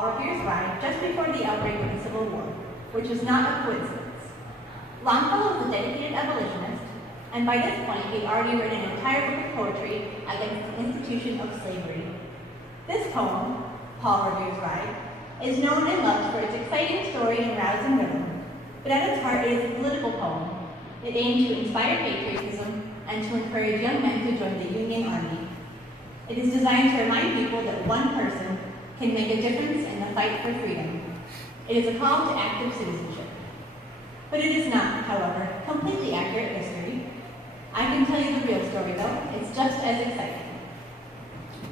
Paul Revere's ride just before the outbreak of the Civil War, which was not a coincidence. Longfellow was a dedicated abolitionist, and by this point he had already written an entire book of poetry against the institution of slavery. This poem, Paul Revere's Ride, is known and loved for its exciting story and rousing rhythm, but at its heart it is a political poem. It aimed to inspire patriotism and to encourage young men to join the Union Army. It is designed to remind people that one person can make a difference in the fight for freedom. It is a call to active citizenship. But it is not, however, completely accurate history. I can tell you the real story, though. It's just as exciting.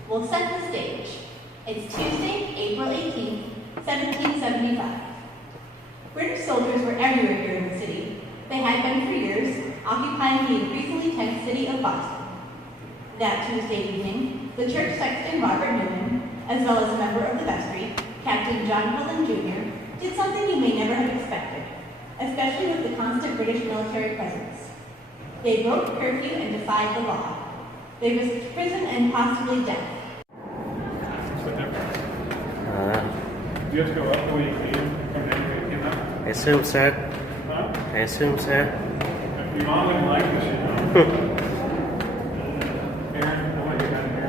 We'll set the stage. It's Tuesday, April 18th, 1775. British soldiers were everywhere here in the city. They had been for years, occupying the increasingly tense city of Boston. That Tuesday evening, the church sexton Robert Newman, as well as a member of the vestry, Captain John Cullen Jr., did something you may never have expected, especially with the constant British military presence. They broke curfew and defied the law. They risked prison and possibly death. Do you have to go up the way you came from there you came up? I assume so. Huh? I assume so. Your mom wouldn't like this, you know. Aaron, what you got here?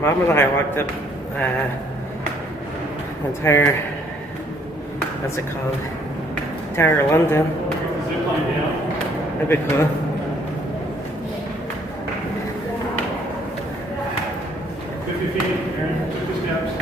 Mom and I walked up entire, what's it called? Tower of London. Zip line down. That'd be cool. 50 feet, Aaron, 50 steps.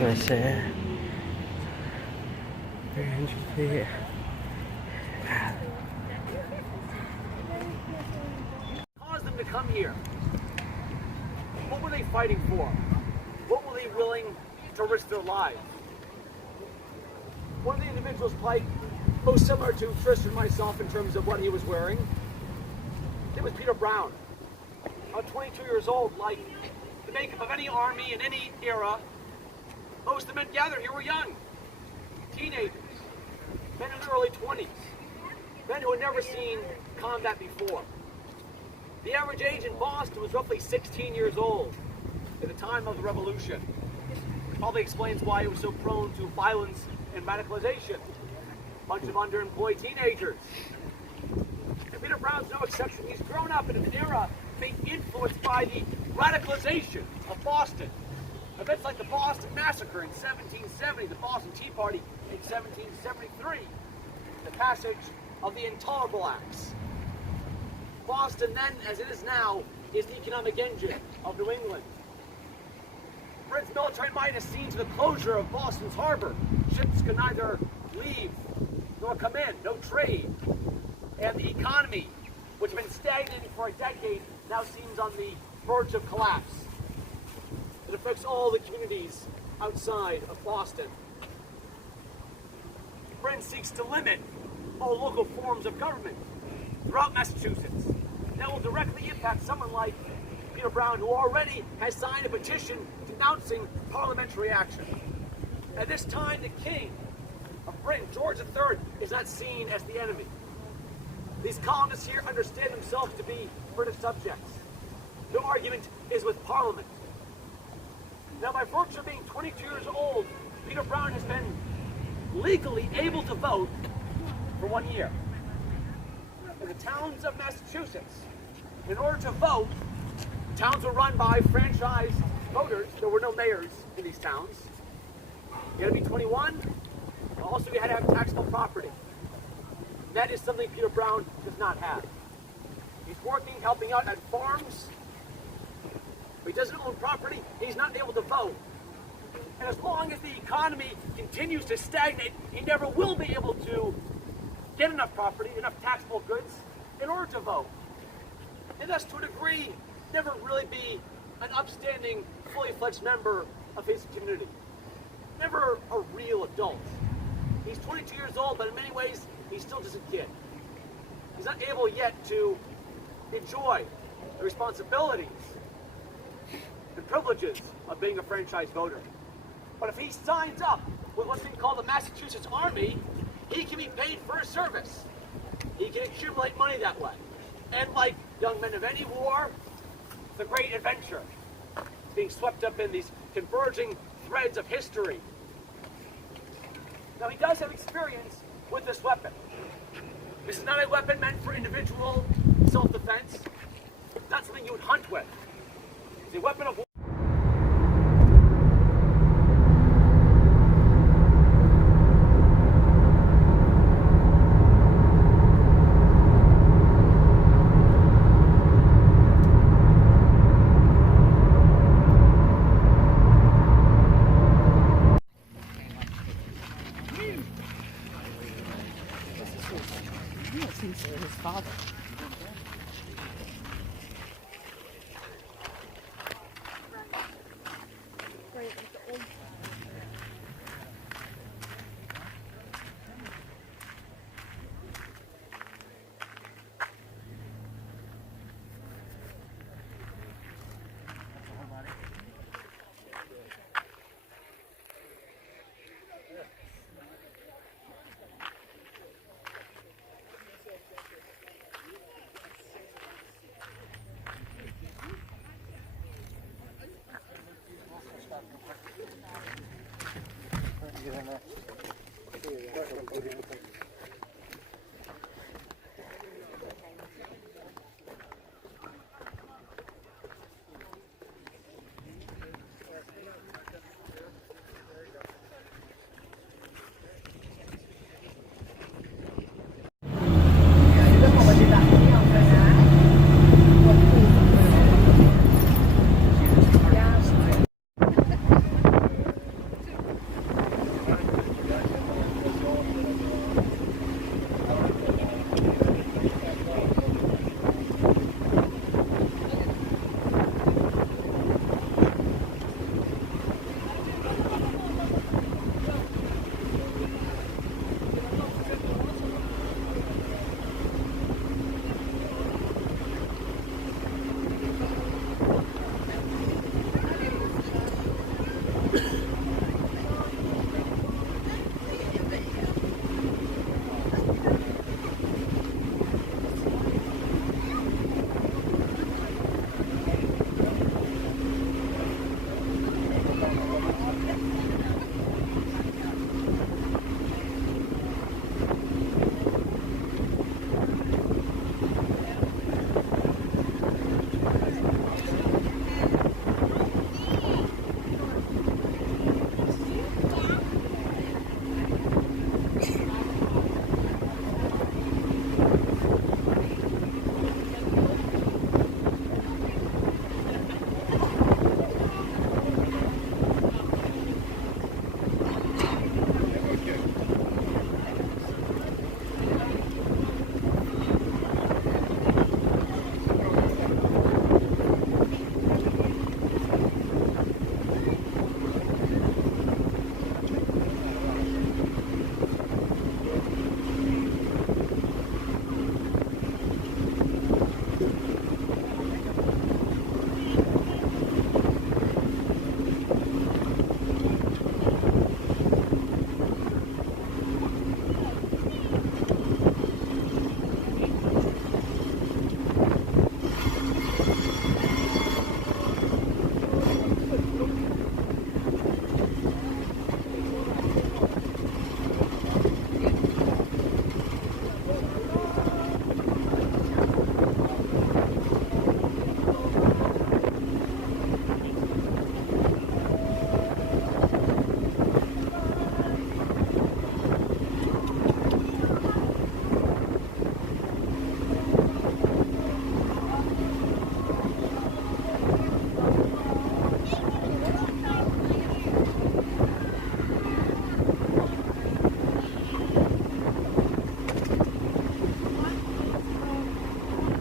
Nice range here. Caused them to come here. What were they fighting for? What were they willing to risk their lives? One of the individuals plight most similar to Tristan and myself in terms of what he was wearing. It was Peter Brown. 22 years old, like the makeup of any army in any era. Most of the men gathered here were young, teenagers, men in their early 20s, men who had never seen combat before. The average age in Boston was roughly 16 years old at the time of the Revolution. It probably explains why it was so prone to violence and radicalization. A bunch of underemployed teenagers. And Peter Brown's no exception. He's grown up in an era being influenced by the radicalization of Boston. Events like the Boston Massacre in 1770, the Boston Tea Party in 1773, the passage of the Intolerable Acts. Boston then, as it is now, is the economic engine of New England. Britain's military might has seen to the closure of Boston's harbor. Ships could neither leave nor come in, no trade. And the economy, which had been stagnating for a decade, now seems on the verge of collapse. It affects all the communities outside of Boston. Britain seeks to limit all local forms of government throughout Massachusetts. That will directly impact someone like Peter Brown, who already has signed a petition denouncing parliamentary action. At this time, the King of Britain, George III, is not seen as the enemy. These colonists here understand themselves to be British subjects. No argument is with Parliament. Now, by virtue of being 22 years old, Peter Brown has been legally able to vote for 1 year. In the towns of Massachusetts, in order to vote, towns were run by franchise voters. There were no mayors in these towns. You had to be 21. Also, you had to have taxable property. That is something Peter Brown does not have. He's working, helping out at farms, If he doesn't own property, he's not able to vote. And as long as the economy continues to stagnate, he never will be able to get enough property, enough taxable goods in order to vote. And thus, to a degree, never really be an upstanding, fully fledged member of his community. Never a real adult. He's 22 years old, but in many ways, he's still just a kid. He's not able yet to enjoy the responsibilities and privileges of being a franchise voter. But if he signs up with what's being called the Massachusetts Army, he can be paid for his service. He can accumulate money that way. And like young men of any war, it's a great adventure, being swept up in these converging threads of history. Now, he does have experience with this weapon. This is not a weapon meant for individual self-defense. It's not something you would hunt with. It's a weapon of war. His father. Get in there.